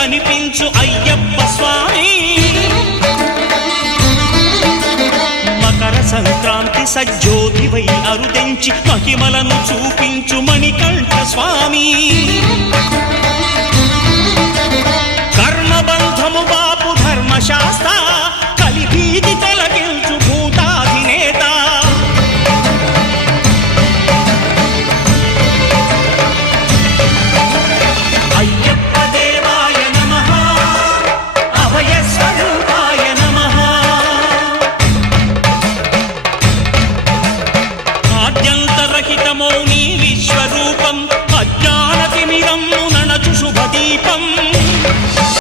కనిపించు అయ్యప్ప స్వామి. మకర సంక్రాంతి సజ్జోతివై అరుదెంచి మహిమలను చూపించు మణికంఠ స్వామి. రహితమౌని విశ్వరూపం.